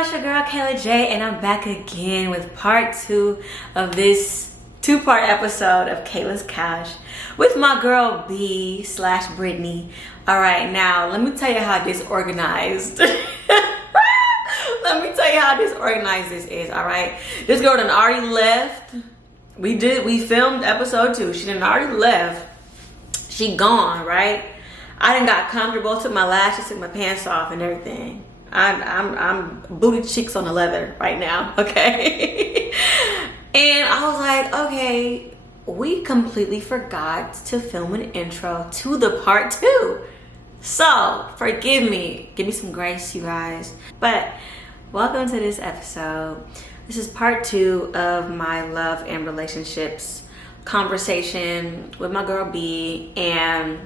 y'all, it's your girl Kála J, and I'm back again with part 2 of this 2-part episode of Kayla's Couch with my girl B/Brittany. Alright, now let me tell you how disorganized this is, alright? This girl done already left. We filmed episode 2. She done already left. She gone, right? I done got comfortable, took my lashes, took my pants off and everything. I'm booty cheeks on the leather right now, okay? And I was like, okay, we completely forgot to film an intro to the part 2. So, forgive me. Give me some grace, you guys. But, welcome to this episode. This is part 2 of my love and relationships conversation with my girl B. And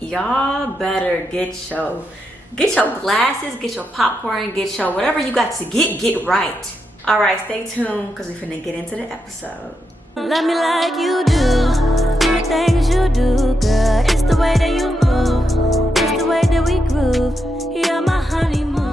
y'all better get your glasses, get your popcorn, get your whatever you got to get right. All right, stay tuned because we're finna get into the episode. Love me like you do the things you do, girl. It's the way that you move, it's the way that we groove. You're my honeymoon.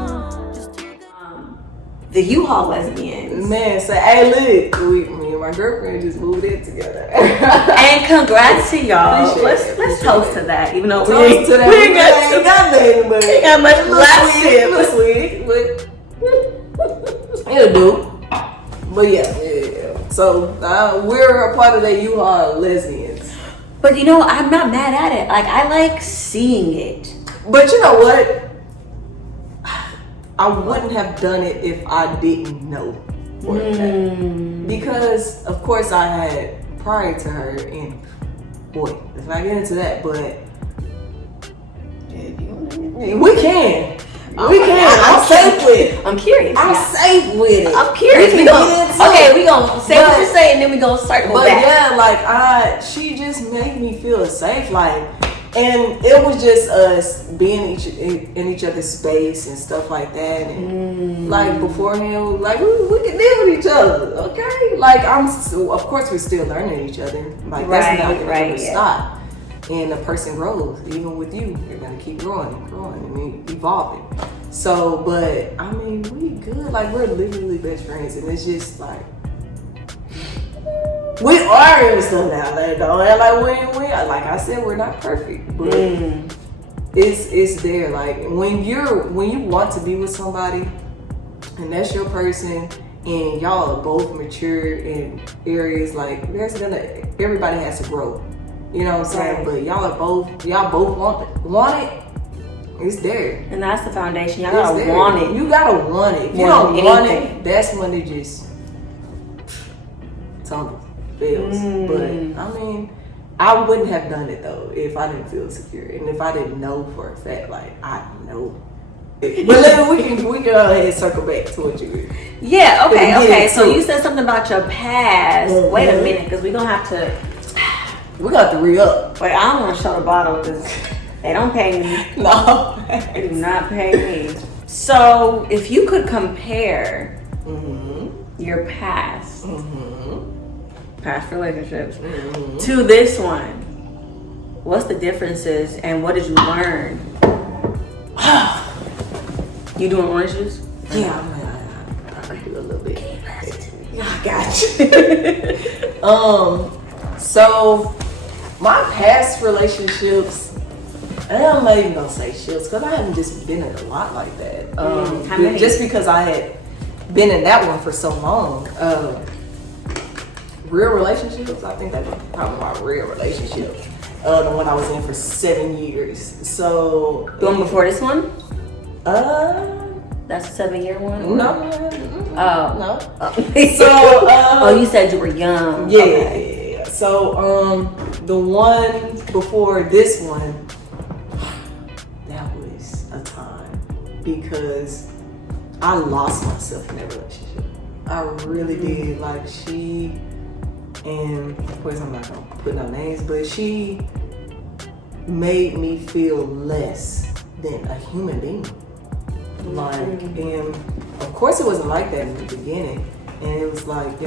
The U-Haul lesbians. Man, say, hey, look, me and my girlfriend just moved in together. And congrats to y'all. Appreciate Let's toast to that, even though we Toast ain't to that. we ain't got nothing, but ain't got much left. sweet, but it'll do. But yeah. So we're a part of the U-Haul lesbians. But you know, I'm not mad at it. Like, I like seeing it. But you know what? I wouldn't have done it if I didn't know for a fact. Because of course I had prior to her, and boy, let's not get into that, but we can. I'm safe with it. I'm curious. I'm safe with it. I'm curious. We gonna say what you say, and then we gonna circle but back. yeah, like she just made me feel safe, like, and it was just us being in each other's space and stuff like that, and like beforehand, like we could live with each other, okay? Like of course we're still learning each other, like that's not gonna ever stop. And a person grows, even with you, you're gonna keep growing and evolving. So, but I mean, we good, like we're literally best friends, and it's just like we are in stuff now, like don't act like we like I said, we're not perfect, but it's there. Like when you want to be with somebody, and that's your person, and y'all are both mature in areas, like everybody has to grow. You know what I'm saying? Right. But y'all both want it. It's there. And that's the foundation. Y'all gotta want it. You gotta want it. If you don't want it, that's when it just tumbles, fails. But I mean, I wouldn't have done it though if I didn't feel secure and if I didn't know for a fact, like I know. But later we can go ahead and circle back to what you. Yeah. Okay. So you said something about your past. Wait a minute, because we're gonna have to. We got to re-up. Wait, I don't want to show the bottle because they don't pay me. No. They do not pay me. So, if you could compare your past relationships to this one, what's the differences and what did you learn? You doing orange juice? Yeah, I do a little bit. Can you pass it to me? Yeah, I got you. So my past relationships, and I'm not even gonna say ships because I haven't just been in a lot like that. Just because I had been in that one for so long. Real relationships, I think that was probably my real relationship. The one I was in for 7 years. So The one before this one? That's a 7-year one? No. No. So you said you were young. Yeah. Okay. So, the one before this one, that was a time because I lost myself in that relationship. I really did. Like and of course I'm not gonna put no names, but she made me feel less than a human being. Like, and of course it wasn't like that in the beginning. And it was like,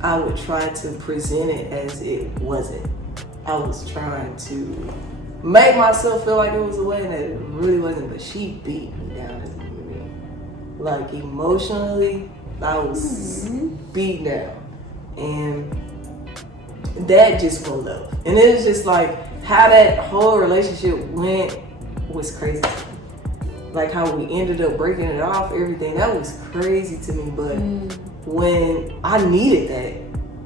I would try to present it as it wasn't. I was trying to make myself feel like it was a way that it really wasn't, but she beat me down as a human being. Like emotionally, I was beat down. And that just fell love. And it was just like how that whole relationship went was crazy to me. Like how we ended up breaking it off, everything, that was crazy to me. But when I needed that,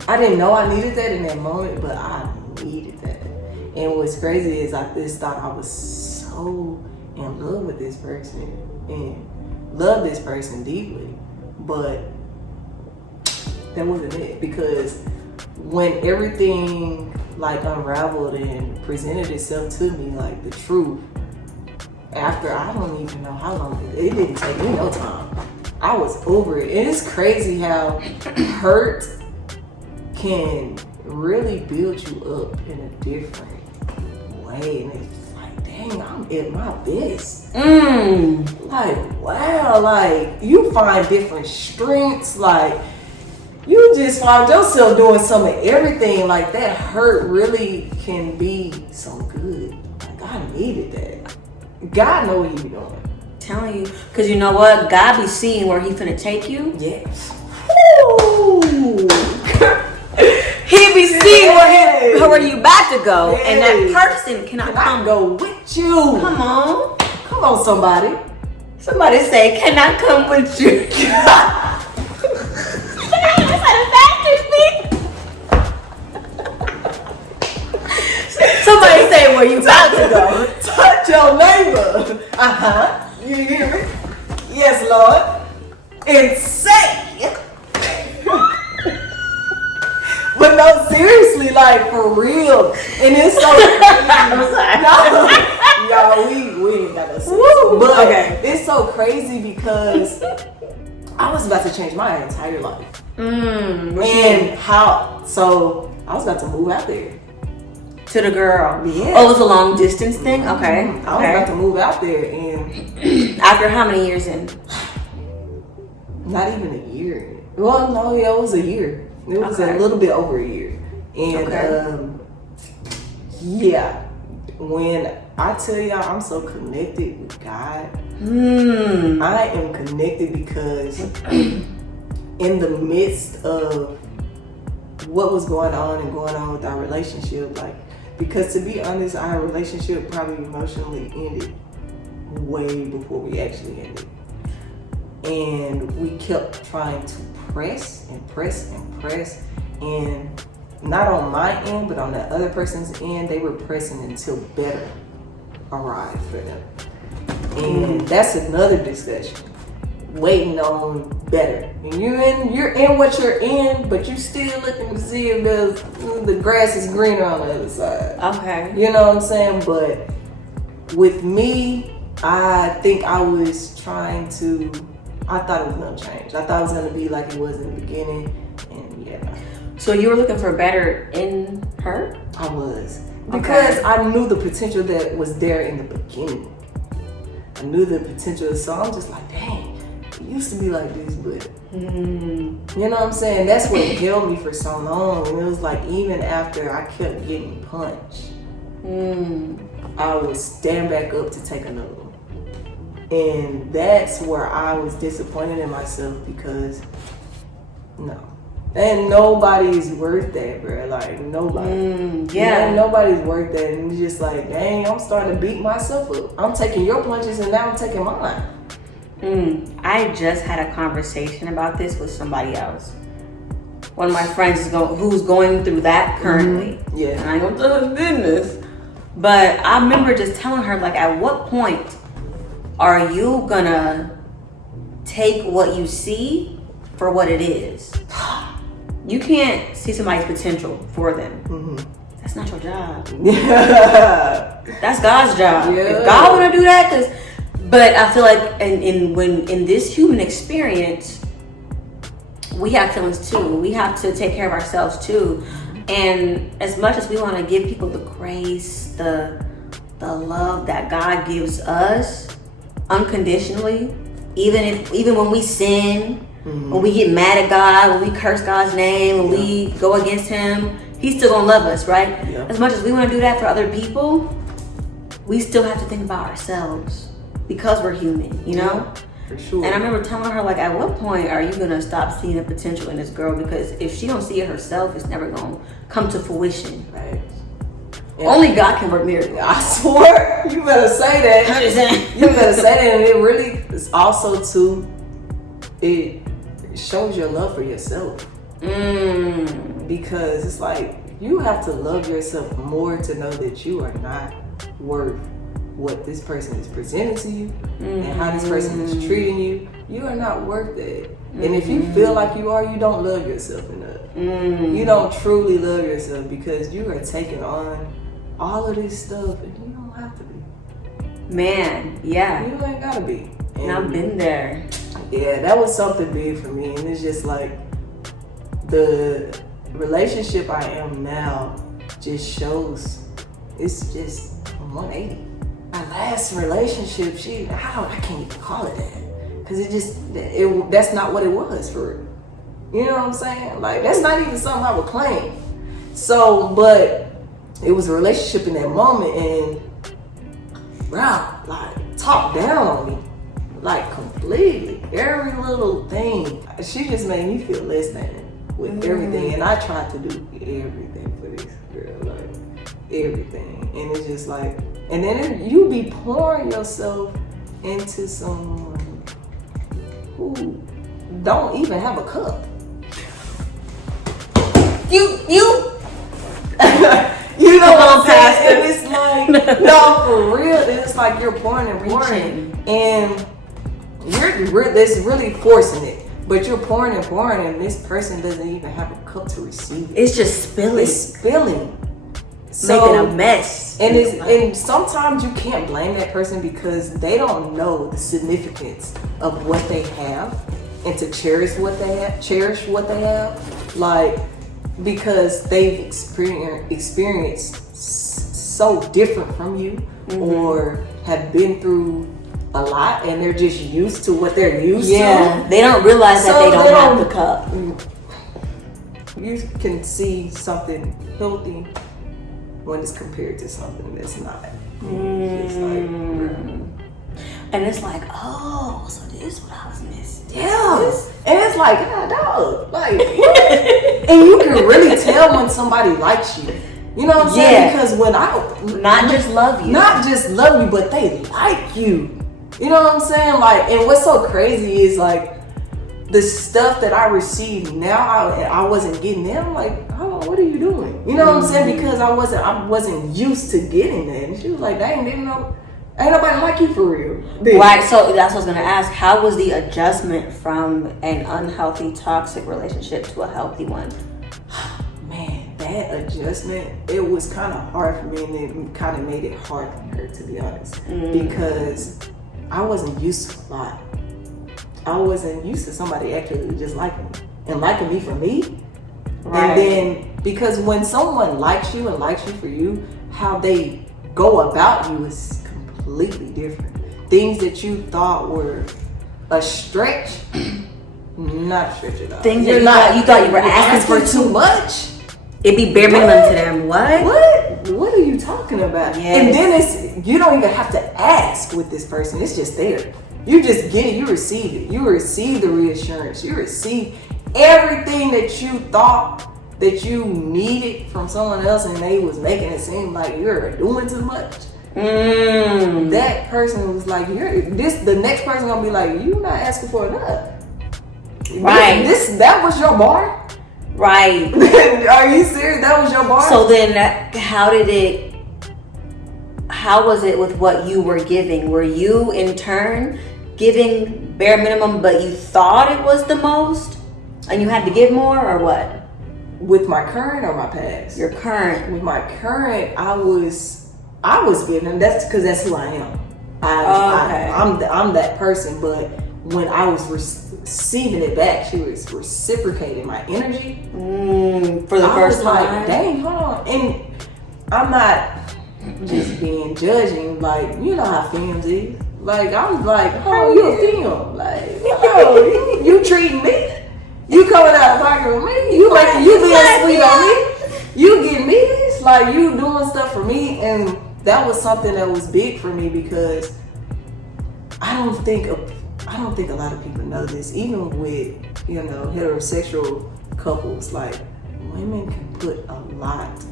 I didn't know I needed that in that moment, but I needed that. And what's crazy is I just thought I was so in love with this person and love this person deeply, but that wasn't it. Because when everything like unraveled and presented itself to me, like the truth, after I don't even know how long, it didn't take me no time. I was over it. And it's crazy how hurt can really build you up in a different way. And it's like, dang, I'm at my best. Like, wow, like you find different strengths. Like you just find yourself doing some of everything. Like that hurt really can be so good. Like I needed that. God know what he be doing. Telling you, because you know what? God be seeing where he finna take you. Yes. He be seeing where you about to go, and that person cannot come go with you. Come on, somebody. Somebody say, "Can I come with you?" Somebody say where you about to go. Touch your neighbor. You hear me? Yes, Lord. And say. But no, seriously, like for real. And it's so crazy. Y'all, we ain't got no sense. But okay. It's so crazy because I was about to change my entire life. And how? So I was about to move out there. To the girl. Yeah. Oh, it was a long distance thing? Okay. I was about to move out there, and after how many years in? Not even a year. Well, no, yeah, it was a year. It was a little bit over a year. And yeah, when I tell y'all I'm so connected with God, I am connected because in the midst of what was going on with our relationship, like, because to be honest, our relationship probably emotionally ended way before we actually ended. And we kept trying to press and press and press. And not on my end, but on the other person's end, they were pressing until better arrived for them. And that's another discussion. Waiting on better. And you're in what you're in, but you still looking to see if the grass is greener on the other side. Okay. You know what I'm saying? But with me, I think I was I thought it was gonna change. I thought it was gonna be like it was in the beginning, and yeah. So you were looking for better in her? I was. Because I knew the potential that was there in the beginning. I knew the potential, so I'm just like, dang. It used to be like this, but you know what I'm saying? That's what held me for so long. And it was like even after I kept getting punched, I would stand back up to take another one. And that's where I was disappointed in myself because no. And nobody's worth that, bro. Like nobody. Yeah. Nobody's worth that. And it's just like, dang, I'm starting to beat myself up. I'm taking your punches and now I'm taking mine. I just had a conversation about this with somebody else. One of my friends who's going through that currently. Yeah. And I ain't gonna tell his business. But I remember just telling her, like, at what point are you gonna take what you see for what it is? You can't see somebody's potential for them. That's not your job. That's God's job. Yeah. If God wanna do that, but I feel like in this human experience, we have feelings too. We have to take care of ourselves too. And as much as we want to give people the grace, the love that God gives us unconditionally, even when we sin, when we get mad at God, when we curse God's name, when we go against Him, He's still gonna love us, right? Yeah. As much as we want to do that for other people, we still have to think about ourselves. Because we're human, you know? for sure. And I remember telling her, like, at what point are you gonna stop seeing the potential in this girl? Because if she don't see it herself, it's never gonna come to fruition. Right. Only God can work miracles. I swear, you better say that. You better say that. And it really is also too, it shows your love for yourself. Because it's like, you have to love yourself more to know that you are not worth what this person is presenting to you and how this person is treating you. You are not worth that. And if you feel like you are, you don't love yourself enough. You don't truly love yourself because you are taking on all of this stuff and you don't have to be. Man, yeah. You ain't gotta be. And I've been there. Yeah, that was something big for me. And it's just like the relationship I am now just shows it's just 180. My last relationship, I can't even call it that. Cause that's not what it was for real. You know what I'm saying? Like, that's not even something I would claim. So, but it was a relationship in that moment and bro, like, talked down on me. Like, completely. Every little thing. She just made me feel less than with everything. And I tried to do everything for this girl. Like, everything. And it's just like, and then you be pouring yourself into someone who don't even have a cup. You you know what I'm saying? And it's like, no, for real. It's like you're pouring and pouring, and it's really forcing it. But you're pouring and pouring, and this person doesn't even have a cup to receive it. It's just spilling. It's spilling. Making a mess. And sometimes you can't blame that person because they don't know the significance of what they have and to cherish what they have. Like, because they've experienced so different from you or have been through a lot and they're just used to what they're used to. Yeah, they don't realize that they don't have the cup. You can see something healthy when it's compared to something that's not. It's like, and it's like, oh, so this is what I was missing. Yeah. And it's like, God, dog. Like, and you can really tell when somebody likes you. You know what I'm saying? Because when not just love you, but they like you. You know what I'm saying? Like, and what's so crazy is like the stuff that I receive now, I wasn't getting them. I'm like, hold on, what are you doing? You know what I'm saying? Because I wasn't used to getting that. And she was like, dang, didn't know. Ain't nobody like you for real. Right, so that's what I was gonna ask. How was the adjustment from an unhealthy, toxic relationship to a healthy one? Man, that adjustment, it was kind of hard for me, and it kind of made it hard for her, to be honest, because I wasn't used to a lot. I wasn't used to somebody actually just liking me and liking me for me. Right. And then, because when someone likes you and likes you for you, how they go about you is completely different. Things that you thought were a stretch, not stretch at all. Things that you thought you were asking for too much. It'd be bare minimum to them. What are you talking about? Yes. And then you don't even have to ask with this person. It's just there. You just get it. You receive it. You receive the reassurance. You receive everything that you thought that you needed from someone else, and they was making it seem like you're doing too much. That person was like, the next person gonna be like, you not asking for enough. Right. That was your bar? Right. Are you serious? That was your bar? So then how was it with what you were giving? Were you in turn giving bare minimum, but you thought it was the most and you had to give more, or what? With my current or my past? Your current. With my current, I was giving. That's because that's who I am. I'm that person. But when I was receiving it back, she was reciprocating my energy for the first time. Like, dang, hold on. And I'm not just being judging. Like, you know how films is. Like, I was like, oh, you a film? Like, oh, you treating me? You coming out of pocket with me? You being sweet on me? You getting me this? Like, you doing stuff for me? And that was something that was big for me because I don't think I don't think a lot of people know this, even with, you know, heterosexual couples, like women can put a lot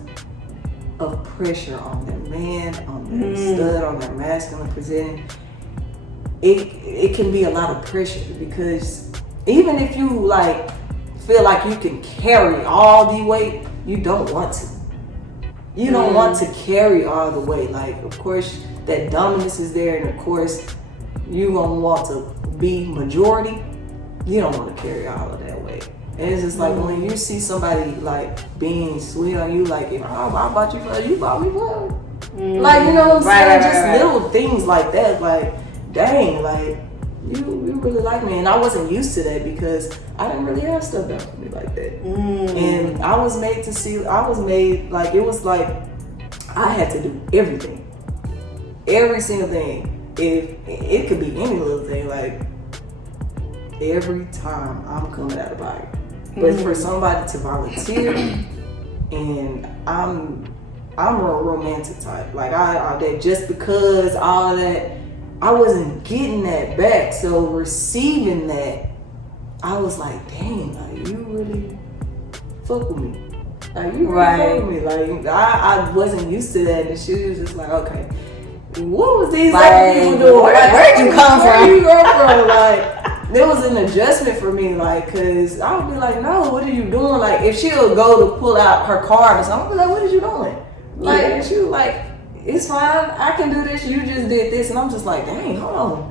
of pressure on their man, on their stud, on their masculine presenting. It can be a lot of pressure, because even if you like feel like you can carry all the weight, you don't want to. You don't want to carry all the weight. Like, of course, that dominance is there, and of course, you gonna want to be majority. You don't want to carry all of that weight. And it's just like when you see somebody like being sweet on you, like, if I bought you for, you bought me for. Like, you know what I'm saying? Just little things like that. Like, dang, like you really like me. And I wasn't used to that because I didn't really have stuff done for me like that. And I was made to see, I was made like, it was like I had to do everything. Every single thing. If it could be any little thing, like every time I'm coming out of body. But for somebody to volunteer, and I'm a romantic type. Like I that just because all that, I wasn't getting that back. So receiving that, I was like, dang, like you really fuck with me. Like you really fuck with me. Like I wasn't used to that, and she was just like, okay, what was these other people doing? Where'd you come from? Where you come from? Like, there was an adjustment for me, like, cause I would be like, no, what are you doing? Like, if she'll go to pull out her card or something, I'd be like, what are you doing? Like, and she was like, it's fine, I can do this, you just did this. And I'm just like, dang, hold on.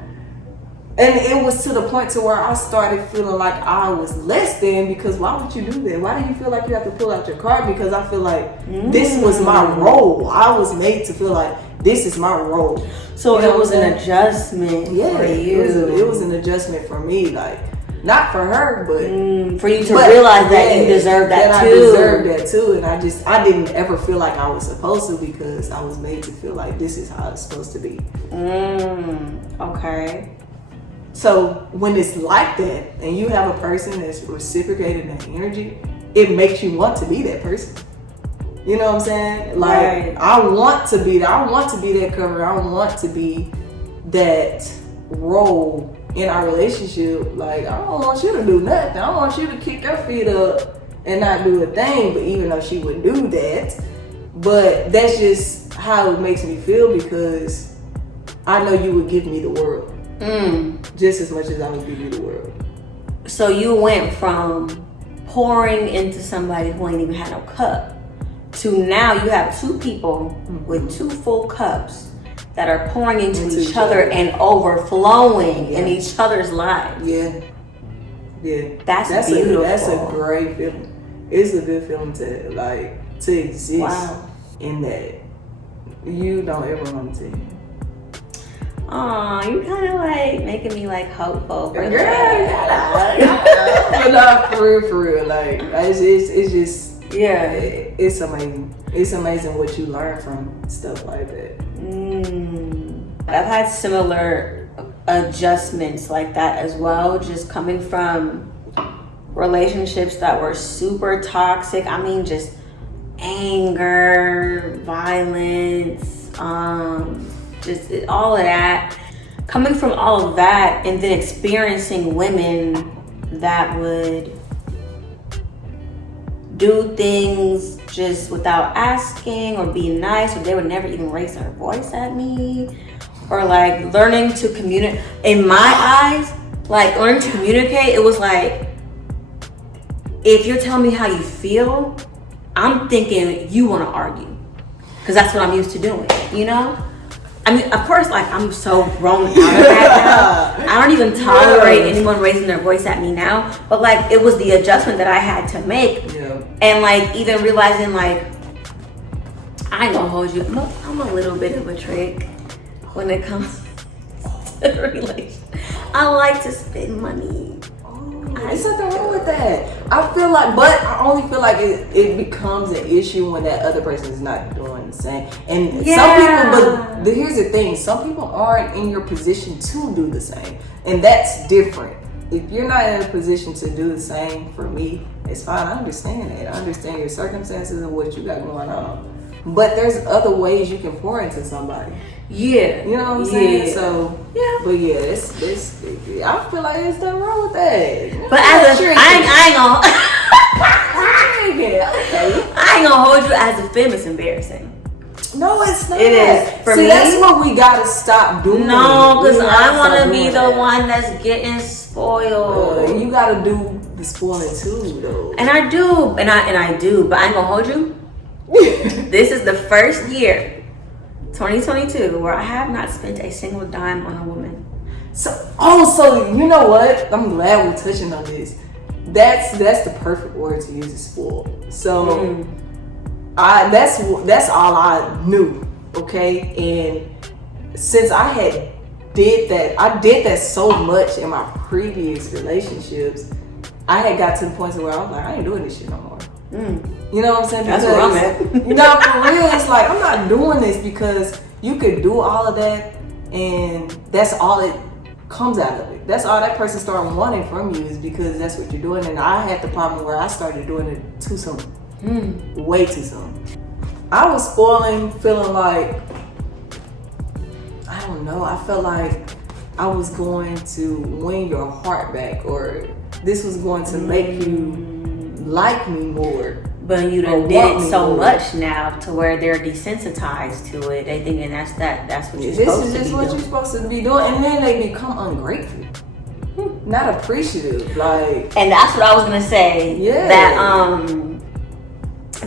And it was to the point to where I started feeling like I was less than, because why would you do that? Why do you feel like you have to pull out your card? Because I feel like this was my role. I was made to feel like this is my role. So it was an adjustment for you. It was an adjustment for me, like not for her, but for you to realize that you deserve that too. I deserved that too, and I didn't ever feel like I was supposed to, because I was made to feel like this is how it's supposed to be. Okay. So when it's like that, and you have a person that's reciprocating that energy, it makes you want to be that person. You know what I'm saying? Like, I want to be that. I want to be that cover. I want to be that role in our relationship. Like, I don't want you to do nothing. I don't want you to kick your feet up and not do a thing. But even though she would do that, but that's just how it makes me feel, because I know you would give me the world. Just as much as I would give you the world. So you went from pouring into somebody who ain't even had no cup to now you have two people with two full cups that are pouring into each other and overflowing in each other's lives. Yeah. That's beautiful. That's a great feeling. It's a good feeling to exist in that. You don't ever want to. Aw, you kind of like making me like hopeful. Girl, but not for real. Like, it's just, it's amazing. It's amazing what you learn from stuff like that. I've had similar adjustments like that as well, just coming from relationships that were super toxic. I mean, just anger, violence, just all of that. Coming from all of that and then experiencing women that would do things just without asking or being nice, or they would never even raise their voice at me, or like learning to communicate. In my eyes, like learning to communicate, it was like, if you're telling me how you feel, I'm thinking you want to argue, because that's what I'm used to doing, you know? I mean, of course, like, I'm so grown out of that now. I don't even tolerate anyone raising their voice at me now. But, like, it was the adjustment that I had to make. Yeah. And, like, even realizing, like, I ain't gonna hold you. I'm a little bit of a trick when it comes to relations. I like to spend money. There's nothing wrong with that. I feel like, but I only feel like it becomes an issue when that other person is not doing the same. And some people, but here's the thing, some people aren't in your position to do the same. And that's different. If you're not in a position to do the same for me, it's fine. I understand that. I understand your circumstances and what you got going on. But there's other ways you can pour into somebody. Yeah. You know what I'm saying? Yeah. So Yeah. but yeah, this I feel like there's nothing wrong with that. But as a, I ain't gonna I ain't gonna hold you as a femme. It's embarrassing. No, it's not. It is. For me, that's what we gotta stop doing. No, because I want to be the that. one that's getting spoiled. You gotta do the spoiling too, though. And I do, and I do. But I ain't gonna hold you. This is the first year, 2022, where I have not spent a single dime on a woman. So you know what? I'm glad we're touching on this. That's the perfect word to use, is spoiled. So that's all I knew. Okay, and since I did that so much in my previous relationships, I had got to the point where I was like, I ain't doing this shit no more. You know what I'm saying? That's where I'm at. No, for real, it's like I'm not doing this because you could do all of that, and that's all it comes out of it. That's all that person started wanting from you, is because that's what you're doing. And I had the problem where I started doing it too soon, way too soon. I was spoiling, feeling like, I don't know, I felt like I was going to win your heart back, or this was going to make you like me more. But you done did it so much now to where they're desensitized to it. They thinking that's what you're supposed to be doing. This is just what you're supposed to be doing, and then they become ungrateful, not appreciative. Like, and that's what I was gonna say. Yeah. That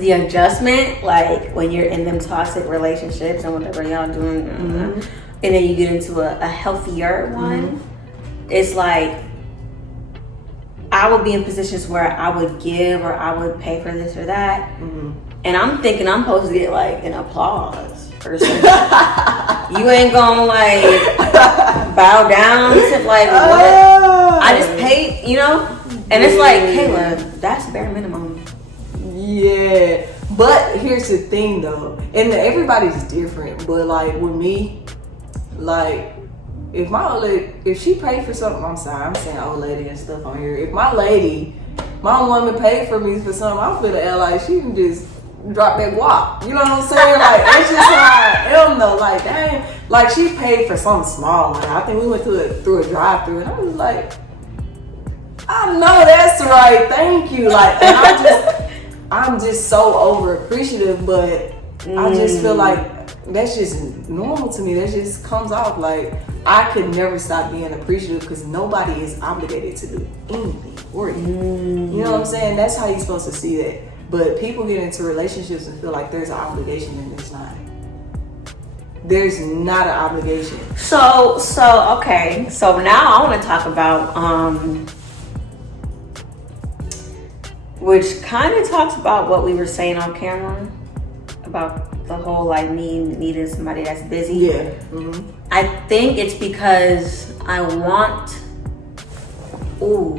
the adjustment, like when you're in them toxic relationships and whatever y'all doing, and then you get into a healthier one, it's like I would be in positions where I would give or I would pay for this or that, and I'm thinking I'm supposed to get like an applause or something. You ain't gonna like bow down to like what I just paid, you know? And it's like, Kayla, that's bare minimum. Yeah, but here's the thing though, and everybody's different, but like with me, like if she paid for something, I'm sorry, I'm saying old lady and stuff on here. If my woman paid for me for something, I'm finna act like she can just drop that guap. You know what I'm saying? Like, that's just how I am though. Like, dang, like she paid for something small. Like, I think we went through a drive-through, and I was like, I know that's right, thank you. Like, and I'm just so over appreciative, but I just feel like that's just normal to me. That just comes off. Like, I could never stop being appreciative because nobody is obligated to do anything for you. You know what I'm saying? That's how you're supposed to see that. But people get into relationships and feel like there's an obligation, and there's not. There's not an obligation. So okay. So now I want to talk about which kind of talks about what we were saying on camera about the whole like me needing somebody that's busy. Yeah. I think it's because I want. Ooh.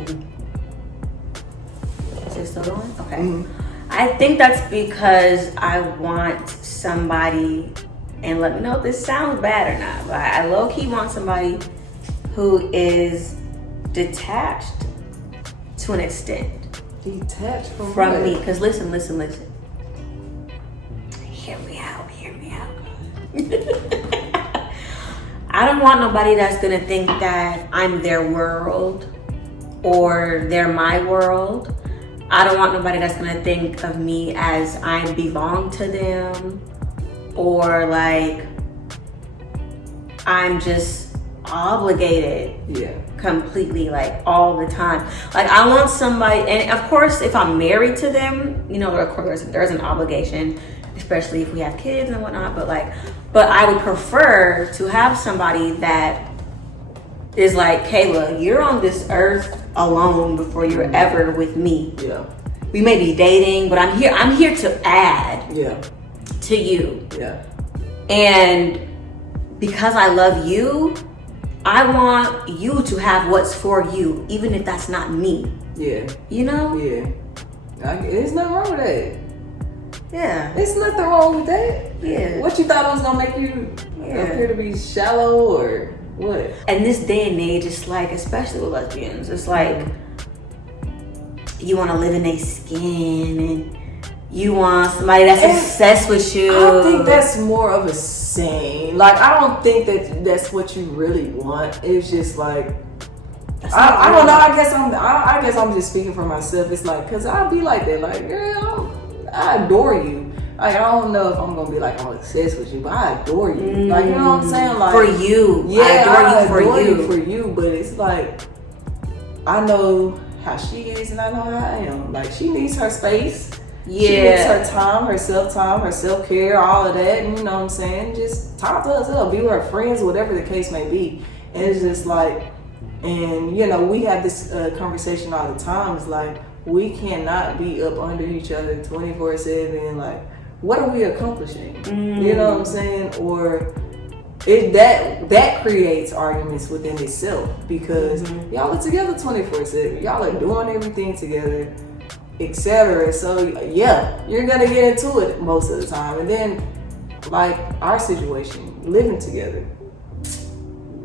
Is it still going? Okay. I think that's because I want somebody, and let me know if this sounds bad or not, but I low-key want somebody who is detached to an extent. Detached from me. Because listen. Hear me out. I don't want nobody that's going to think that I'm their world or they're my world. I don't want nobody that's going to think of me as I belong to them or like I'm just obligated. Yeah. Completely, like all the time. Like I want somebody, and of course if I'm married to them, you know, of course there's an obligation, especially if we have kids and whatnot, but I would prefer to have somebody that is like, Kayla, you're on this earth alone before you're ever with me. Yeah. We may be dating, but I'm here to add to you. Yeah. And because I love you, I want you to have what's for you, even if that's not me. Yeah. You know? Yeah. There's nothing wrong with that. Yeah. There's nothing wrong with that. Yeah. What you thought was gonna make you appear to be shallow or what? And this day and age, it's like, especially with lesbians, it's like you want to live in their skin and you want somebody that's obsessed with you. I think that's more of a saying. Like, I don't think that that's what you really want. It's just like, I don't know. I guess I'm just speaking for myself. It's like, cause I'll be like that. Like, girl, I adore you. Like, I don't know if I'm gonna be like, I'm obsessed with you, but I adore you. Like, you know what I'm saying? Like, for you, yeah, I adore you for you. But it's like, I know how she is, and I know how I am. Like, she needs her space. Yeah. She needs her time, her self-care, all of that. And you know what I'm saying? Just talk to herself, be with her friends, whatever the case may be. And it's just like, and you know, we have this conversation all the time. It's like, we cannot be up under each other 24/7. Like, what are we accomplishing? You know what I'm saying? Or that creates arguments within itself, because y'all are together 24/7. Y'all are doing everything together, etc. So yeah, you're gonna get into it most of the time. And then, like our situation, living together,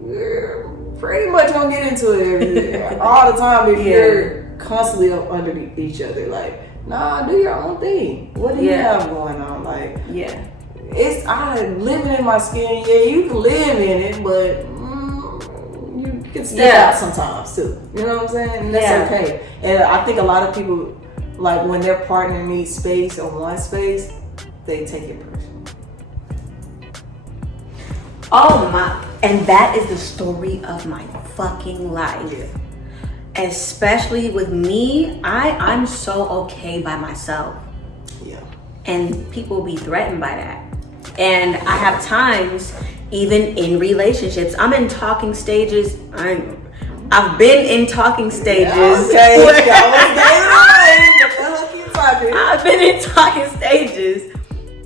we're pretty much gonna get into it all the time if you're constantly up under each other. Like, nah, do your own thing. What do you have going on? Like, it's living in my skin. Yeah, you can live in it, but you can step out sometimes too. You know what I'm saying? And that's okay. And I think a lot of people, like, when their partner needs space or wants space, they take it personal. Oh my! And that is the story of my fucking life. Yeah. Especially with me, I'm so okay by myself. Yeah. And people be threatened by that. And I have times, even in relationships, I'm in talking stages. I've been in talking stages. I've been in talking stages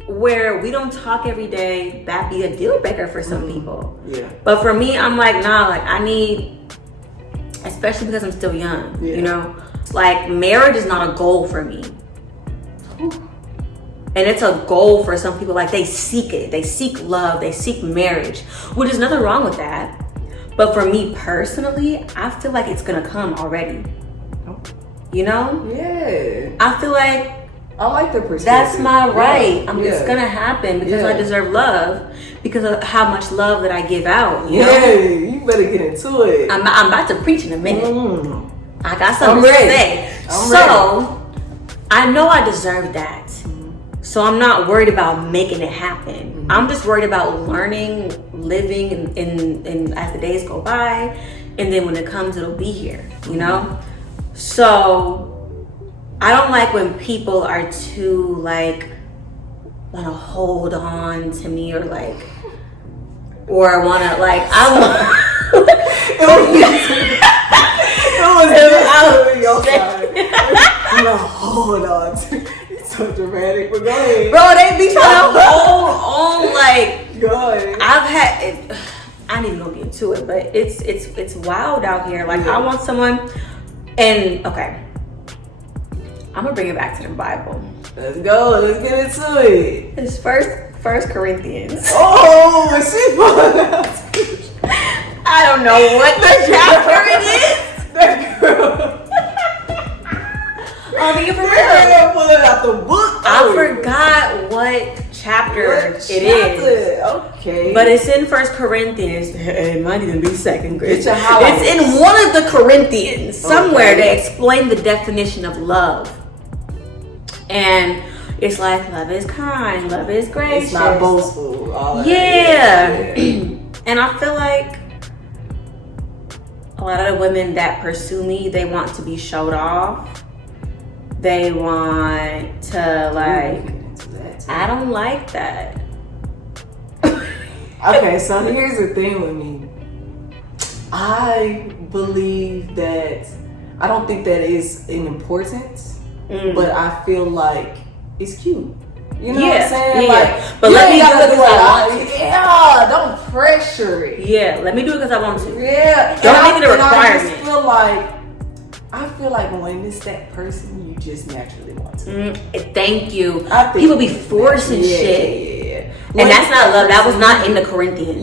where we don't talk every day. That be a deal breaker for some people. Yeah. But for me, I'm like, nah, like I need, especially because I'm still young, you know? Like, marriage is not a goal for me. And it's a goal for some people. Like, they seek it. They seek love. They seek marriage, which is nothing wrong with that. But for me personally, I feel like it's gonna come already. You know? Yeah. I feel like I like the perspective. that's my right. It's gonna happen because I deserve love, because of how much love that I give out. You know? You better get into it. I'm about to preach in a minute. I got something to say. I know I deserve that. So I'm not worried about making it happen. I'm just worried about learning, living, and as the days go by, and then when it comes, it'll be here, you know? So I don't like when people are too, like, want to hold on to me, or like, or want to, like, I want to hold on to. So dramatic, but go ahead. Bro, they be trying to hold on, like, go ahead. I've had it, I ain't even gonna get into it, but it's wild out here. Like, I want someone, and okay, I'm gonna bring it back to the Bible. Let's go. Let's get into it. It's First Corinthians. Oh, she put I don't know what the chapter it is. That girl. Oh, you for real? Pull it out the book. I forgot what chapter it is. Okay. But it's in First Corinthians. It might even be Second Corinthians. It's in one of the Corinthians. Somewhere they explain the definition of love. And it's like, love is kind, love is gracious. It's not boastful. All that. Yeah. And I feel like a lot of the women that pursue me, they want to be showed off. They want to, like, I don't like that. Okay, so here's the thing with me. I believe that, I don't think that is an importance, but I feel like it's cute. You know what I'm saying? Yeah. Like, but let me do it because I want to. Yeah, don't pressure it. Yeah, let me do it because I want to. Yeah. Don't make it a requirement. I feel like when it's that person, you just naturally want to. Thank you. People be forcing shit. Yeah. And that's not love. That was not in the Corinthians.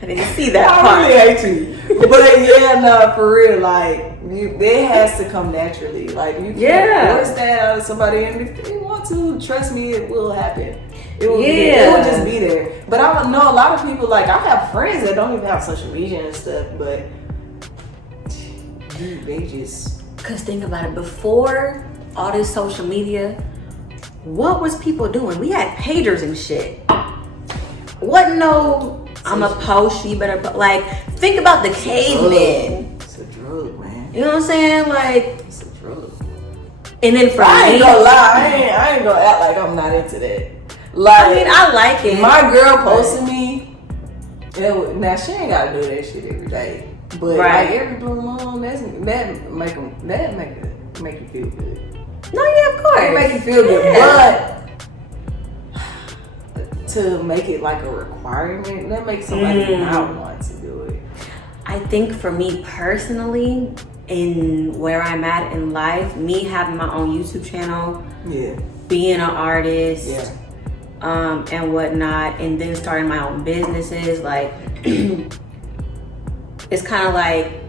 I didn't see that part. I really hate you. But yeah, no, for real, like, it has to come naturally. Like, you can't force that out of somebody, and if they want want to, trust me, it will happen. It will just be there. But I don't know a lot of people, like, I have friends that don't even have social media and stuff, but they just... Because think about it, before all this social media, what was people doing? We had pagers and shit. Wasn't no, I'm a post, you better, like, think about the cavemen. It's a drug, man. You know what I'm saying? Like, it's a drug. And then for I me, ain't gonna lie, I ain't gonna act like I'm not into that. Like, I mean, I like it. My girl posted me. Now she ain't gotta do that shit every day, but like every blue moon, that make you feel good. No, yeah, of course, it make you feel good, but to make it like a requirement, that makes somebody not want to do it. I think for me personally, in where I'm at in life, me having my own YouTube channel, being an artist, and whatnot, and then starting my own businesses, like it's kind of like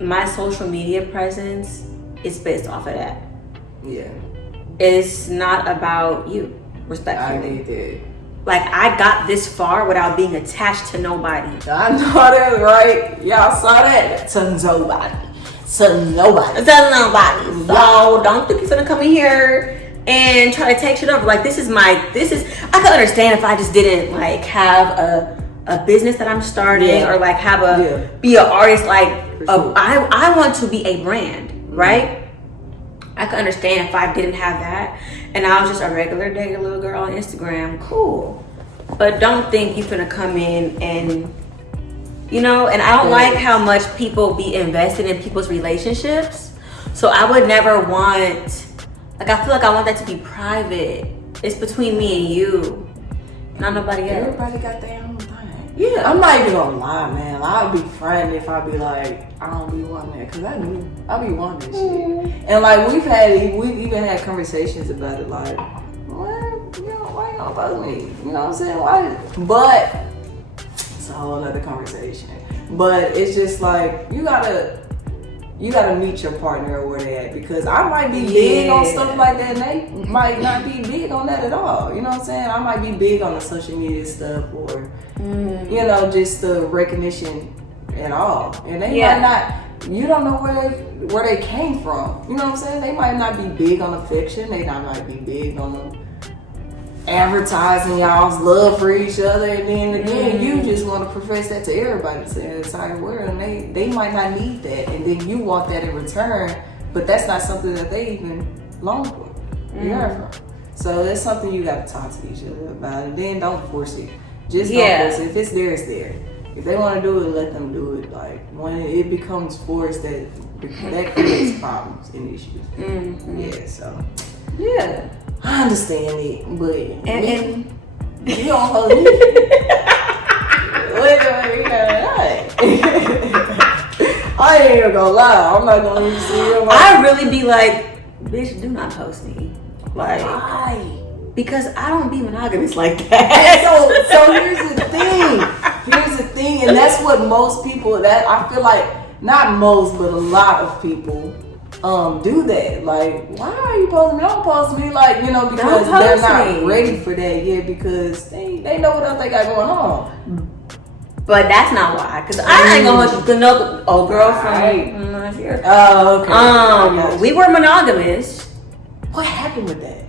my social media presence is based off of that. Yeah, it's not about you, respectfully. I need that. Like, I got this far without being attached to nobody. I know that, right? Y'all saw that? To nobody. To nobody. So don't think you're gonna come in here and try to take shit over. Like, I could understand if I just didn't like have a business that I'm starting or like have be an artist. Like, I want to be a brand, right? I could understand if I didn't have that and I was just a regular day little girl on Instagram. Cool. But don't think you're gonna come in and, you know, and I don't like how much people be invested in people's relationships. So I would never want, like, I feel like I want that to be private. It's between me and you, not nobody else. Everybody got their own thing. Yeah. I'm not even gonna lie, man. I'd be frightened if I be like, I don't be wanting that, cause I do. I be wanting this shit. And like we've even had conversations about it, like, what? You know, why you don't bother me? You know what I'm saying? Why? But it's a whole other conversation. But it's just like you gotta meet your partner where they at, because I might be big on stuff like that and they might not be big on that at all. You know what I'm saying? I might be big on the social media stuff or you know, just the recognition at all. And they might not, you don't know where they came from. You know what I'm saying? They might not be big on affection, they might be big on advertising y'all's love for each other, and then again you just want to profess that to everybody, to the entire world, and they might not need that, and then you want that in return, but that's not something that they even long for. You heard from. So that's something you got to talk to each other about, and then don't force it. Just don't force it. If it's there, it's there. If they want to do it, let them do it. Like, when it becomes forced, that creates problems and issues. Yeah, so I understand it, but and you don't hold me. I ain't even gonna lie. I'm not gonna even see you. I really be like, bitch, do not post me. Like, why? Because I don't be monogamous like that. So here's the thing. Here's the thing, and that's what most people, that I feel like, not most, but a lot of people do that. Like, why are you posting me? Don't post me, like, you know, because they're not ready for that yet, because they know what else they got going on. But that's not why, because I ain't gonna let you know. Oh, girl from last year. Oh, okay. We were monogamous. What happened with that?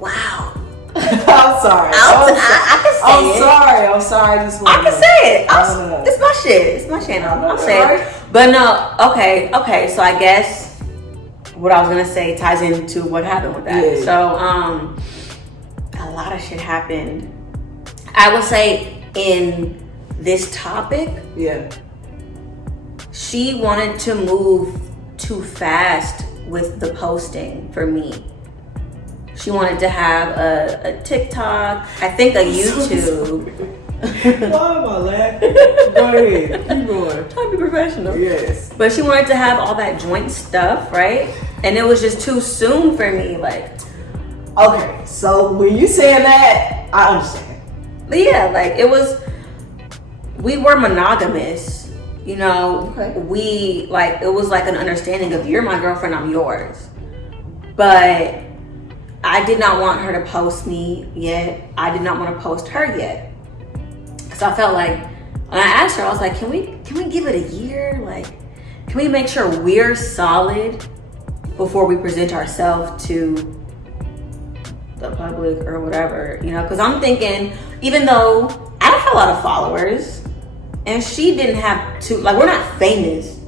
Wow. I'm sorry. I can say it. I'm sorry. I can say it. It's my shit. It's my channel. I'll say it. But no, okay. So I guess what I was gonna say ties into what happened with that. Yeah. So a lot of shit happened. I would say in this topic, she wanted to move too fast with the posting for me. She wanted to have a TikTok, I think a YouTube. Why am I laughing? Go ahead, keep going. Trying to be professional. Yes. But she wanted to have all that joint stuff, right? And it was just too soon for me, like. Okay, so when you saying that, I understand. But yeah, like we were monogamous, you know. Okay. We, like, it was like an understanding of you're my girlfriend, I'm yours. But I did not want her to post me yet. I did not want to post her yet. Because I felt like, and I asked her, I was like, can we give it a year? Like, can we make sure we're solid before we present ourselves to the public or whatever, you know? Because I'm thinking, even though I don't have a lot of followers and she didn't have to, like, we're not famous,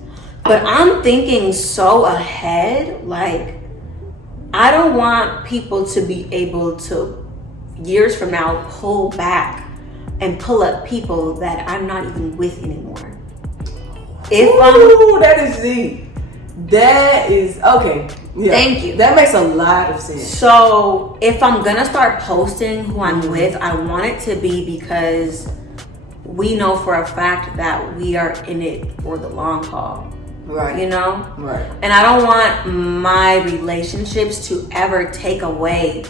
but I'm thinking so ahead. Like, I don't want people to be able to, years from now, pull back and pull up people that I'm not even with anymore. Ooh, that is deep. That is, okay. Yeah, thank you. That makes a lot of sense. So if I'm gonna start posting who I'm with, I want it to be because we know for a fact that we are in it for the long haul. Right. You know? Right. And I don't want my relationships to ever take away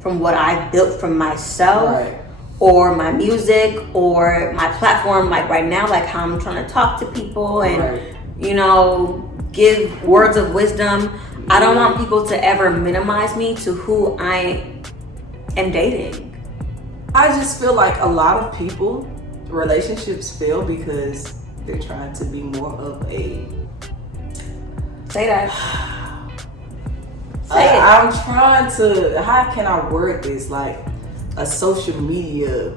from what I built for myself. Right. Or my music, or my platform, like right now, like how I'm trying to talk to people and, right. you know, give words of wisdom. I don't want people to ever minimize me to who I am dating. I just feel like a lot of people, relationships fail because they're trying to be more of a... Say that. Say it. I'm trying to, how can I word this? Like, a social media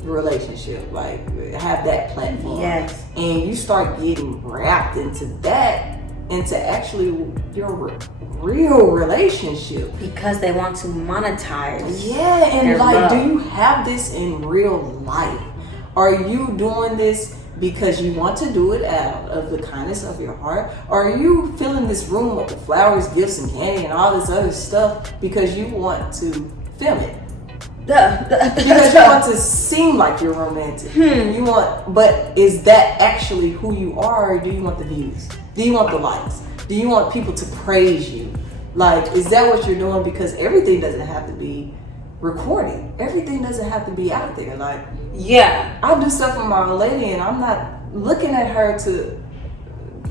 relationship, like have that platform. Yes. And you start getting wrapped into that, into actually your real relationship. Because they want to monetize. Yeah, and their like, love. do you have this in real life? Are you doing this because you want to do it out of the kindness of your heart? Or are you filling this room up with flowers, gifts, and candy and all this other stuff because you want to film it? Because you want to seem like you're romantic. You want, but is that actually who you are, or do you want the views? Do you want the likes? Do you want people to praise you? Like, is that what you're doing? Because everything doesn't have to be recorded. Everything doesn't have to be out there. Like, yeah, I do stuff with my lady, and I'm not looking at her to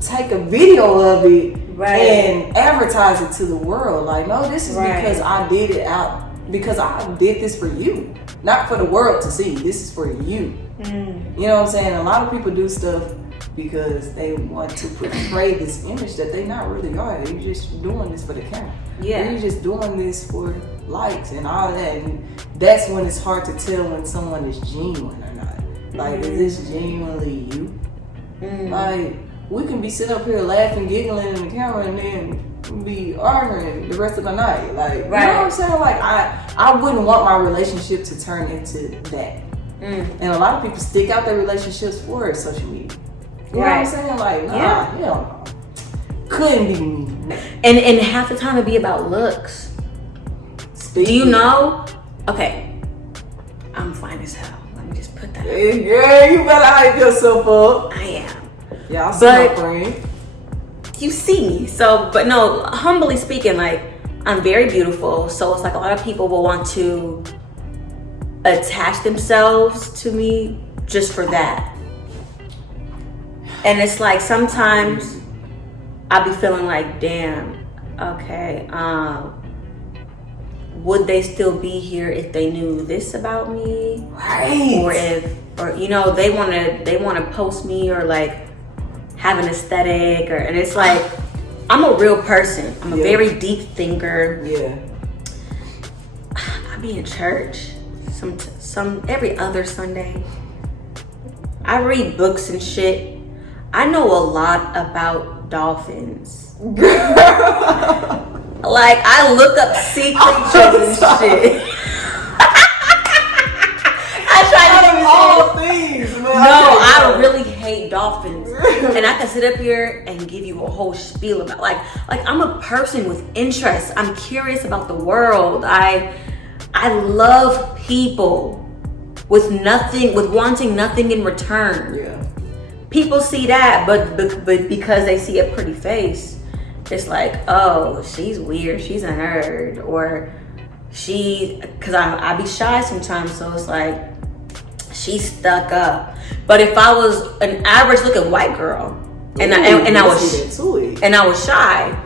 take a video of it and advertise it to the world. Like, no, this is because I did it out. Because I did this for you, not for the world to see. This is for you. You know what I'm saying? A lot of people do stuff because they want to portray this image that they not really are. They're just doing this for the camera. Yeah. They're just doing this for likes and all that. And that's when it's hard to tell when someone is genuine or not. Like, is this genuinely you? Like, we can be sitting up here laughing, giggling in the camera, and then be arguing the rest of the night. Like, you know what I'm saying? Like, I wouldn't want my relationship to turn into that. And a lot of people stick out their relationships for social media. You know what I'm saying? Like, nah, you know, couldn't be me. And half the time it be about looks. Do you know? Okay, I'm fine as hell. Let me just put that out. Hey, girl, you better hype yourself up. I am. Y'all see my friend. You see me. So, but no, humbly speaking, like, I'm very beautiful. So it's like a lot of people will want to attach themselves to me just for that. And it's like sometimes I be feeling like, damn, okay, would they still be here if they knew this about me? Right. Or you know, they wanna post me or like have an aesthetic, and it's like, I'm a real person. I'm a very deep thinker. Yeah. I be in church some every other Sunday. I read books and shit. I know a lot about dolphins. Like, I look up sea creatures and shit. I try to all things, man. No, I really hate dolphins. And I can sit up here and give you a whole spiel about like I'm a person with interest. I'm curious about the world. I love people with wanting nothing in return. Yeah. People see that, but because they see a pretty face, it's like, oh, she's weird, she's a nerd, or because I be shy sometimes, so it's like, she's stuck up. But if I was an average looking white girl and I was shy,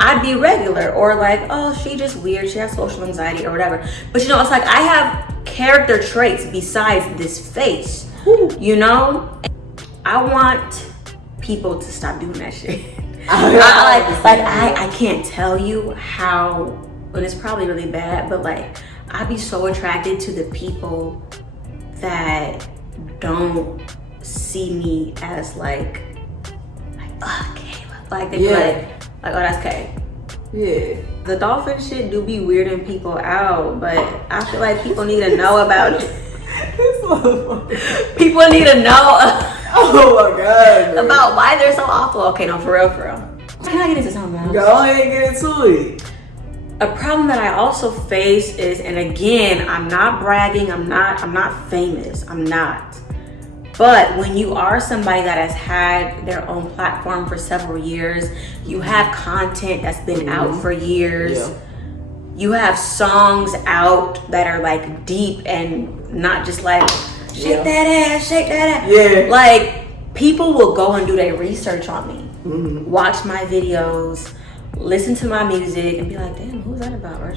I'd be regular, or like, oh, she just weird, she has social anxiety or whatever. But you know, it's like I have character traits besides this face. You know, I want people to stop doing that shit. I can't tell you how, but it's probably really bad, but like I'd be so attracted to the people that don't see me as like oh, Kayla. Like they be like, oh, that's Kay. Yeah. The dolphin shit do be weirding people out, but I feel like people need to know about it. People need to know oh my god, man. about why they're so awful. Okay, no, for real. Can I get into something else? Go ahead and get into it. A problem that I also face is, and again, I'm not bragging, I'm not famous, I'm not. But when you are somebody that has had their own platform for several years, you have content that's been out for years. Yeah. You have songs out that are like deep and not just like shake that ass. Yeah. Like people will go and do their research on me, watch my videos, listen to my music, and be like, damn, who's that about? Or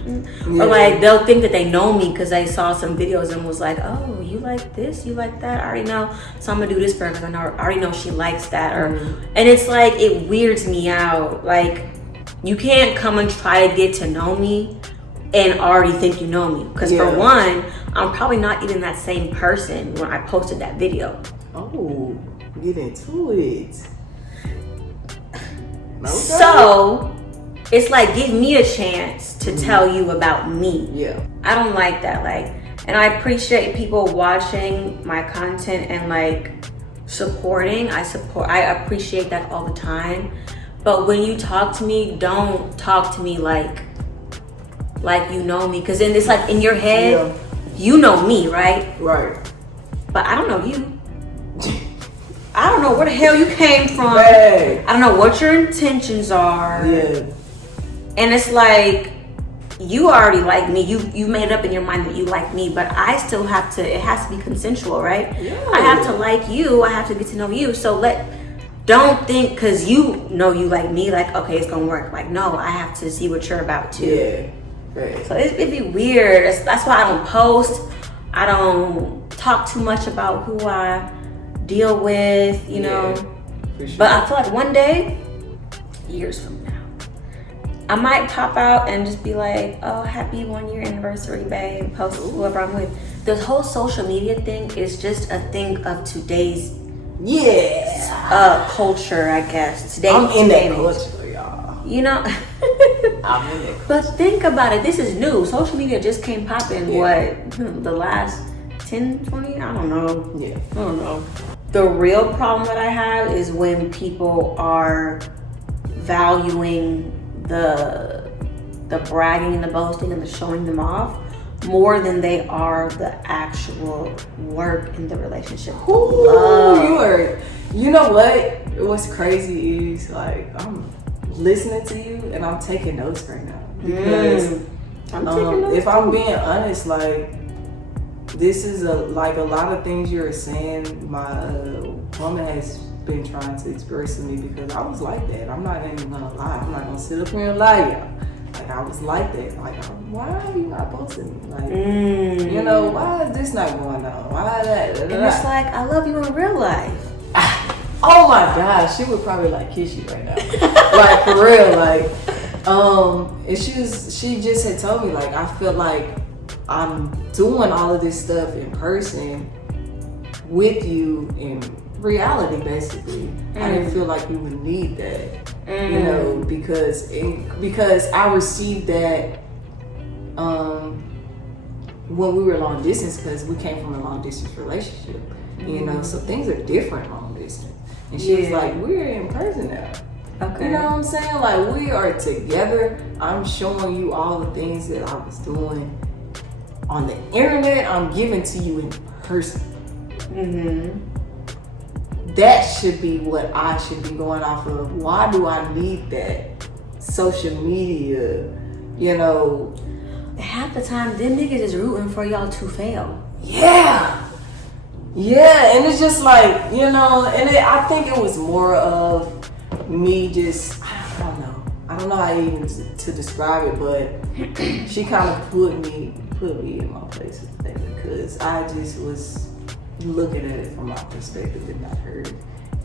like they'll think that they know me because they saw some videos and was like, oh, you like this, you like that, I already know, so I'm gonna do this for her because I already know she likes that. Or and it's like it weirds me out. Like you can't come and try to get to know me and already think you know me, because for one, I'm probably not even that same person when I posted that video. Oh, get into it. Okay. So it's like, give me a chance to tell you about me. Yeah. I don't like that. Like, and I appreciate people watching my content and like supporting. I appreciate that all the time. But when you talk to me, don't talk to me like you know me. Because then it's like in your head, you know me, right? Right. But I don't know you. I don't know where the hell you came from. Hey. I don't know what your intentions are. Yeah. And it's like, you already like me. You made it up in your mind that you like me, but I still have to, it has to be consensual, right? Yeah. I have to like you. I have to get to know you. So don't think because you know you like me, like, okay, it's gonna work. Like, no, I have to see what you're about too. Yeah. Right. So it'd be weird. That's why I don't post. I don't talk too much about who I deal with, you know. For sure. But I feel like one day, years from now, I might pop out and just be like, oh, happy 1 year anniversary, babe, post whoever I'm with. The whole social media thing is just a thing of today's culture, I guess. I'm in that culture, y'all. You know? I'm in it. But think about it, this is new. Social media just came popping, the last 10, 20? I don't know. Yeah. I don't know. The real problem that I have is when people are valuing the bragging and the boasting and the showing them off more than they are the actual work in the relationship. You know what? What's crazy is like I'm listening to you and I'm taking notes right now because if I'm being honest, like this is a lot of things you're saying. My woman has been trying to express to me because I was like that. I'm not even gonna lie. I'm not gonna sit up here and lie, y'all. Like I was like that. Like why are you not posting me? Like you know, why is this not going on? Why that? And it's like, I love you in real life. Oh my gosh, she would probably like kiss you right now. Like for real, like and she just had told me like I feel like I'm doing all of this stuff in person with you in reality basically. I didn't feel like we would need that. You know, because I received that when we were long distance, because we came from a long distance relationship. You know, so things are different long distance. And she was like, we're in person now. Okay. You know what I'm saying? Like we are together. I'm showing you all the things that I was doing on the internet. I'm giving to you in person. That should be what I should be going off of. Why do I need that social media? You know, half the time, them niggas is rooting for y'all to fail. Yeah, and it's just like, you know, and I think it was more of me just, I don't know. I don't know how even to describe it, but she kind of put me in my place with that because I just was looking at it from my perspective and not hers.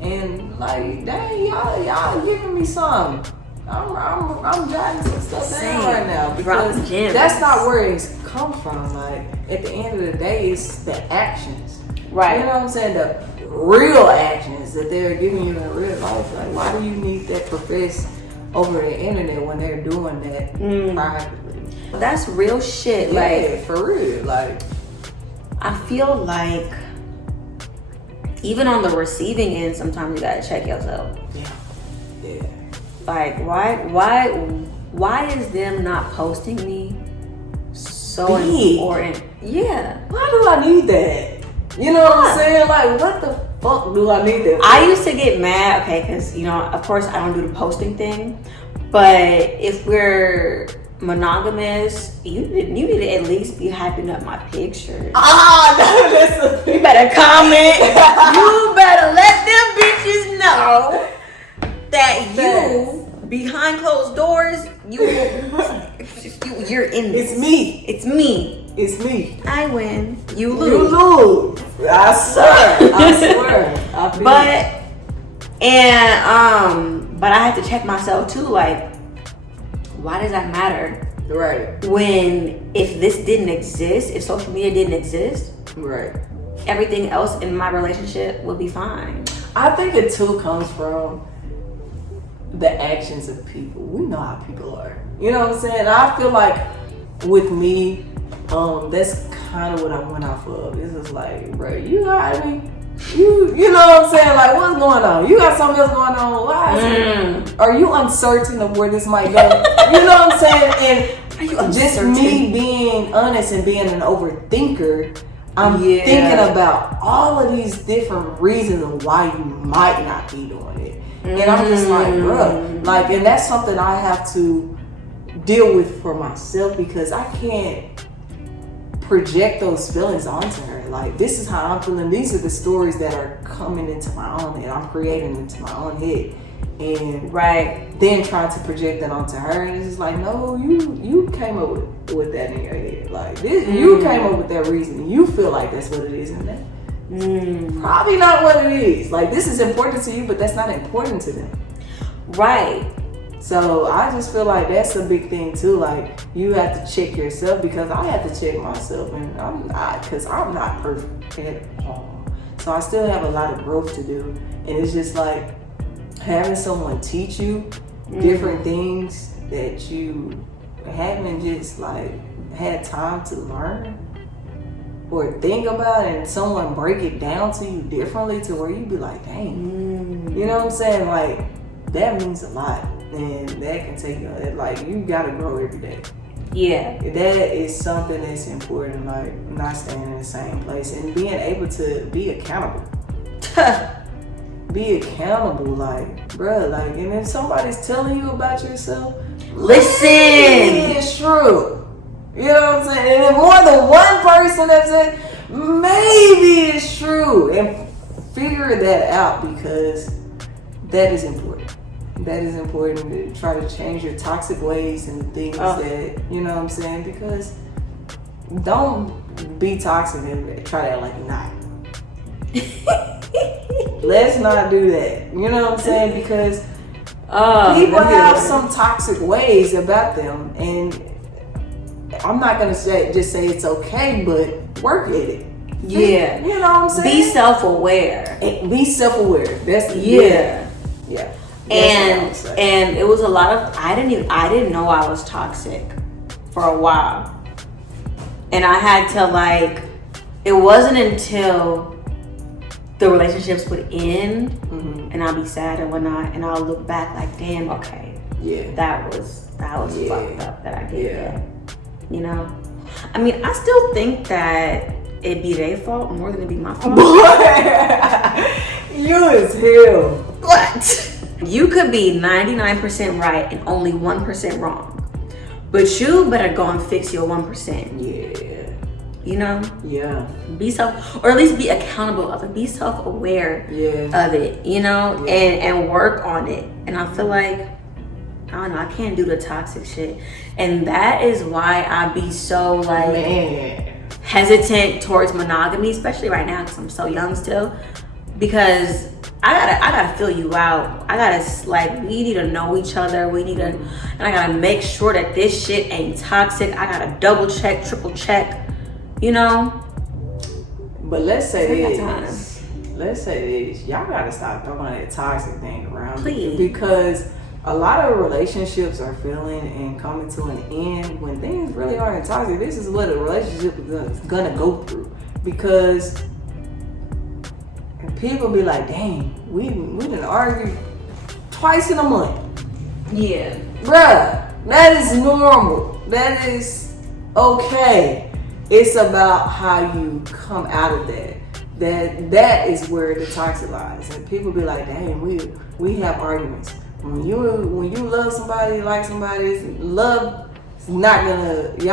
And like, dang, y'all giving me some. I'm jotting some stuff down right now because that's not where it's come from. Like at the end of the day, it's the actions. Right. You know what I'm saying? The real actions that they're giving you in real life. Like, why do you need that profess over the internet when they're doing that privately? That's real shit. Yeah, like for real. Like, I feel like even on the receiving end, sometimes you gotta check yourself. yeah. Like, why is them not posting me so Big. important? Yeah. Why do I need that? You know what I'm saying? Like, what the fuck do I need that for? I used to get mad, okay, because, you know, of course I don't do the posting thing, but if we're monogamous, you need to at least be hyping up my pictures. No, listen. You better comment. You better let them bitches know that you, behind closed doors, you're in this. It's me. It's me. It's me. I win. You You lose. lose. I swear. I feel But I had to check myself too. Like, why does that matter? Right. When if this didn't exist, if social media didn't exist, Right. everything else in my relationship would be fine. I think it too comes from the actions of people. We know how people are. You know what I'm saying? I feel like with me, that's kind of what I went off of. It's just like, bro, you hide me. You know what I'm saying? Like, what's going on? You got something else going on. Why is it? Are you uncertain of where this might go? You know what I'm saying? And Are you just uncertain? me being honest and being an overthinker, I'm thinking about all of these different reasons of why you might not be doing it. And I'm just like, bruh, like, and that's something I have to deal with for myself because I can't project those feelings onto her. Like, this is how I'm feeling. These are the stories that are coming into my own head. I'm creating into my own head. And then trying to project that onto her. And it's just like, no, you came up with that in your head. Like, this, you came up with that reason. You feel like that's what it is, isn't it? Probably not what it is. Like, this is important to you, but that's not important to them. Right. So I just feel like that's a big thing too. Like, you have to check yourself because I have to check myself, and I'm not perfect at all. So I still have a lot of growth to do, and it's just like having someone teach you different things that you haven't just like had time to learn or think about, and someone break it down to you differently to where you be like, dang, you know what I'm saying? Like, that means a lot. And that can take you, like, you gotta grow every day. Yeah. That is something that's important, like, not staying in the same place and being able to be accountable. Be accountable, like, bruh, like, and if somebody's telling you about yourself, listen. It's true. You know what I'm saying? And if more than one person that said, maybe it's true. And figure that out because that is important. That is important to try to change your toxic ways and things that, you know what I'm saying? Because don't be toxic and try to act like you're not. Let's not do that. You know what I'm saying? Because people have some toxic ways about them, and I'm not gonna just say it's okay, but work at it. Yeah. You know what I'm saying? Be self-aware. Be self-aware. That's Yeah. That's and it was a lot of I didn't know I was toxic for a while. And I had to, like, it wasn't until the relationships would end and I'll be sad and whatnot, and I'll look back like, damn, okay. Yeah. That was fucked up that I did that. You know? I mean, I still think that it'd be their fault more than it'd be my fault. You as hell. What? You could be 99% right and only 1% wrong. But you better go and fix your 1%. Yeah. You know? Yeah. Be or at least be accountable of it. Be self-aware of it, you know? And work on it. And I feel like I don't know, I can't do the toxic shit. And that is why I be so like hesitant towards monogamy, especially right now because I'm so young still. Because I gotta feel you out. I gotta, like, we need to know each other. And I gotta make sure that this shit ain't toxic. I gotta double check, triple check, you know? But let's say this, y'all gotta stop throwing that toxic thing around. Please. Because a lot of relationships are failing and coming to an end when things really aren't toxic. This is what a relationship is gonna go through. Because people be like, dang, we done argue twice in a month. Yeah. Bruh, that is normal. That is okay. It's about how you come out of that. That is where the toxic lies. And people be like, dang, we have arguments. When you love somebody, like somebody, love is y'all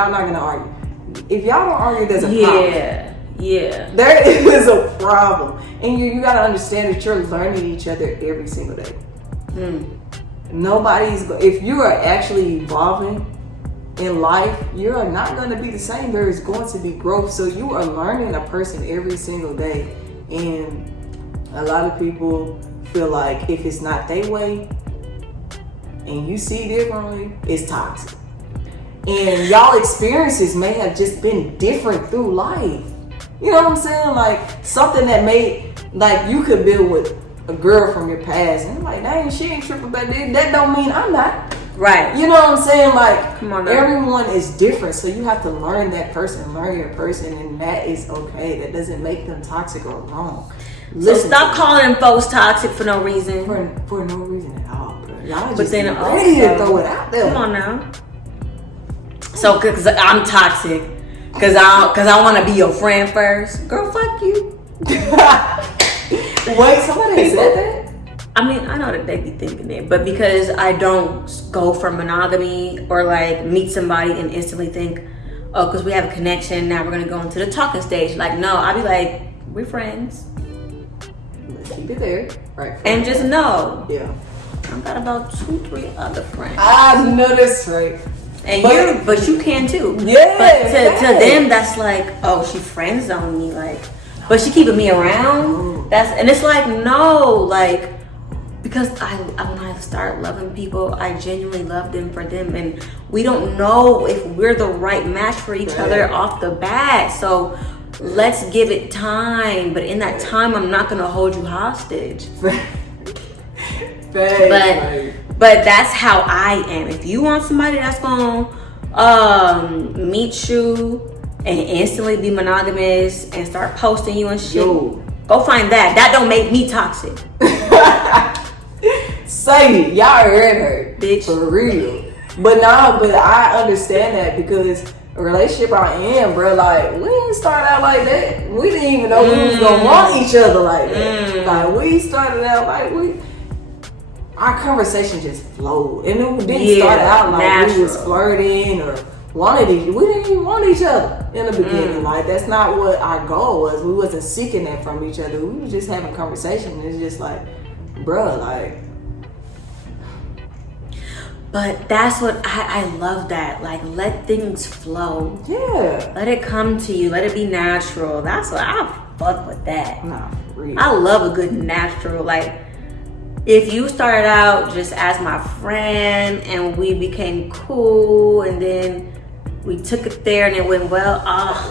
not gonna argue. If y'all don't argue, there's a problem. Yeah. There is a problem. And you gotta understand that you're learning each other every single day. If you are actually evolving in life, you are not going to be the same. There is going to be growth. So you are learning a person every single day. And a lot of people feel like if it's not their way and you see differently, it's toxic. And y'all experiences may have just been different through life. You know what I'm saying? Like something that like you could build with a girl from your past. And I'm like, dang, she ain't tripping about that. That don't mean I'm not. Right. You know what I'm saying? Like, come on now. Everyone is different. So you have to learn that person, learn your person. And that is okay. That doesn't make them toxic or wrong. So stop calling them folks toxic for no reason. For no reason at all, bro. Y'all but then ready to throw it out there. Come on now. So, because I'm toxic. Because I want to be your friend first. Girl, fuck you. Wait, somebody said that? I mean, I know that they be thinking it, but because I don't go for monogamy or like meet somebody and instantly think, oh, because we have a connection, now we're going to go into the talking stage. Like, no, I'll be like, we're friends. Let's keep it there. Right. And just know. Yeah. I've got about 2-3 other friends. I know that's right. And but you can too. Yeah. But to them, that's like, oh, she friends on me, like, but she keeping me around. And it's like, no, like, because when I start loving people, I genuinely love them for them, and we don't know if we're the right match for each other off the bat. So let's give it time. But in that time, I'm not gonna hold you hostage. But that's how I am. If you want somebody that's gonna meet you and instantly be monogamous and start posting you and shit, go find that. That don't make me toxic. Say it. Y'all heard her. Bitch. For real. But I understand that because a relationship I am, bro, like, we didn't start out like that. We didn't even know we was gonna want each other like that. Like, we started out like our conversation just flowed. And it didn't start out like natural. We was flirting or wanted each other. We didn't even want each other in the beginning. Like, that's not what our goal was. We wasn't seeking that from each other. We were just having conversation. It's just like, bruh, like. But that's what I love that. Like, let things flow. Yeah. Let it come to you. Let it be natural. That's what I fuck with that. Nah, for real. I love a good natural. Like, if you started out just as my friend and we became cool and then we took it there and it went well,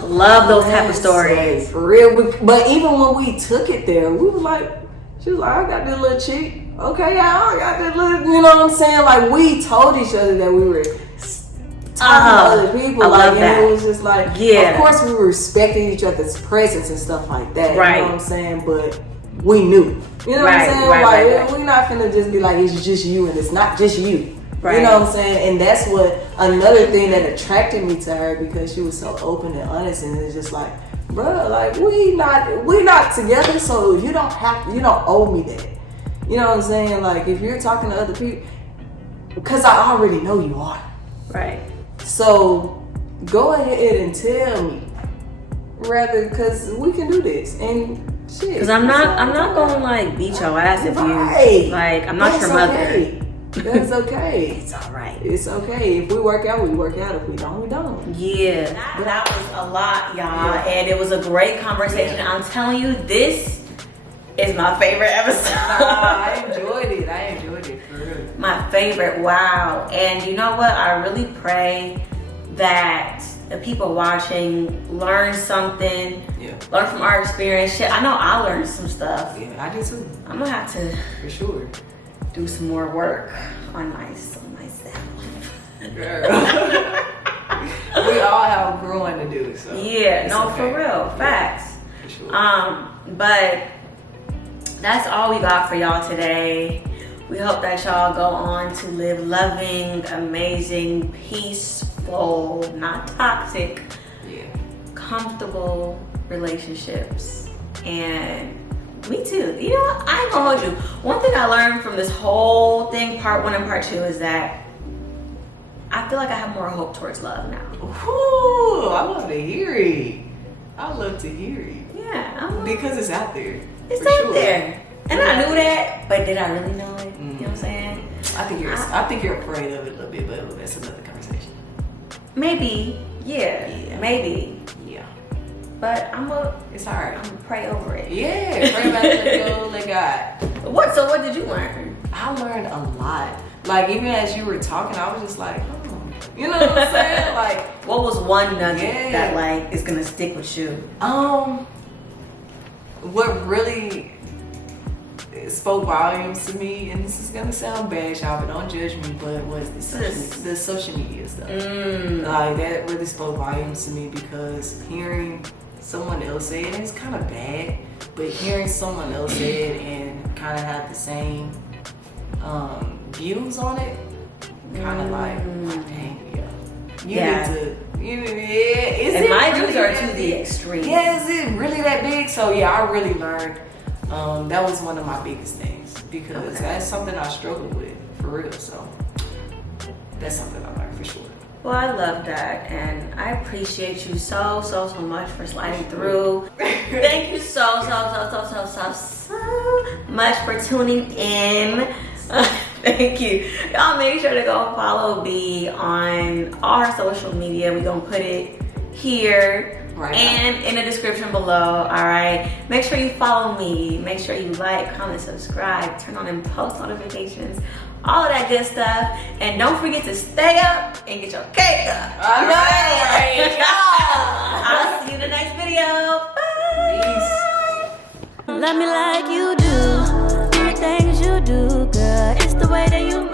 love those type of stories. For real. But even when we took it there, we was like, she was like, I got this little chick. Okay, I got this little, you know what I'm saying? Like, we told each other that we were talking to other people. I like, love that. It was just like, of course we were respecting each other's presence and stuff like that. Right. You know what I'm saying? But we knew. You know what I'm saying? Like, we're not finna just be like, it's just you and it's not just you. Right. You know what I'm saying? And that's what another thing that attracted me to her, because she was so open and honest, and it's just like, bro, like, we not together, so you don't owe me that. You know what I'm saying? Like, if you're talking to other people, because I already know you are. Right. So go ahead and tell me, rather, because we can do this and shit. Because I'm not gonna like beat your ass if you like. I'm not your mother. That's okay. It's all right. It's okay. If we work out, we work out. If we don't, we don't. Yeah, that was a lot, y'all, and it was a great conversation. Yeah. I'm telling you, this is my favorite episode. I enjoyed it. For real. My favorite. Wow. And you know what? I really pray that the people watching learn something. Yeah. Learn from our experience. Shit, I know I learned some stuff. Yeah, I did too. I'm gonna have to For sure. do some more work on myself. Girl. We all have growing to do. So Yeah, it's no, okay. for real. Facts. For sure. But that's all we got for y'all today. We hope that y'all go on to live loving, amazing, peaceful, not toxic, Yeah. comfortable relationships. And me too. You know what? I ain't gonna hold you. One thing I learned from this whole thing, part 1 and part 2, is that I feel like I have more hope towards love now. Ooh, I love to hear it. I love to hear it. Yeah, Because it's out there. it's for out sure. there. And I knew that, but did I really know it? You know what I'm saying? I think you're afraid of it a little bit, but that's another conversation. Maybe, yeah. Maybe. Yeah. But It's alright. I'm gonna pray over it. Yeah, pray about it, let go, let God. So what did you learn? I learned a lot. Like, even as you were talking, I was just like, oh. You know what I'm saying? Like, What was one nugget Yeah. that like is gonna stick with you? what really spoke volumes to me, and this is gonna sound bad, y'all, but don't judge me, but was the social media stuff. Like, that really spoke volumes to me, because hearing someone else say it, and it's kind of bad, but hearing someone else say it and kind of have the same views on it, kind of like, dang, you Yeah. need to, is And it my really views are that to the big? extreme. Yeah, is it really that big? So yeah, I really learned. That was one of my biggest things, because that's something I struggled with for real. So that's something I learned for sure. Well, I love that, and I appreciate you so much for sliding through. Thank you so much for tuning in. Thank you. Y'all make sure to go follow B on all her social media. We're gonna put it here Right and in the description below. All right. Make sure you follow me. Make sure you like, comment, subscribe, turn on them post notifications, all of that good stuff. And don't forget to stay up and get your cake up. All right. I'll see you in the next video. Bye. Peace. Love me like you do the things you do, girl. It's the way that you move.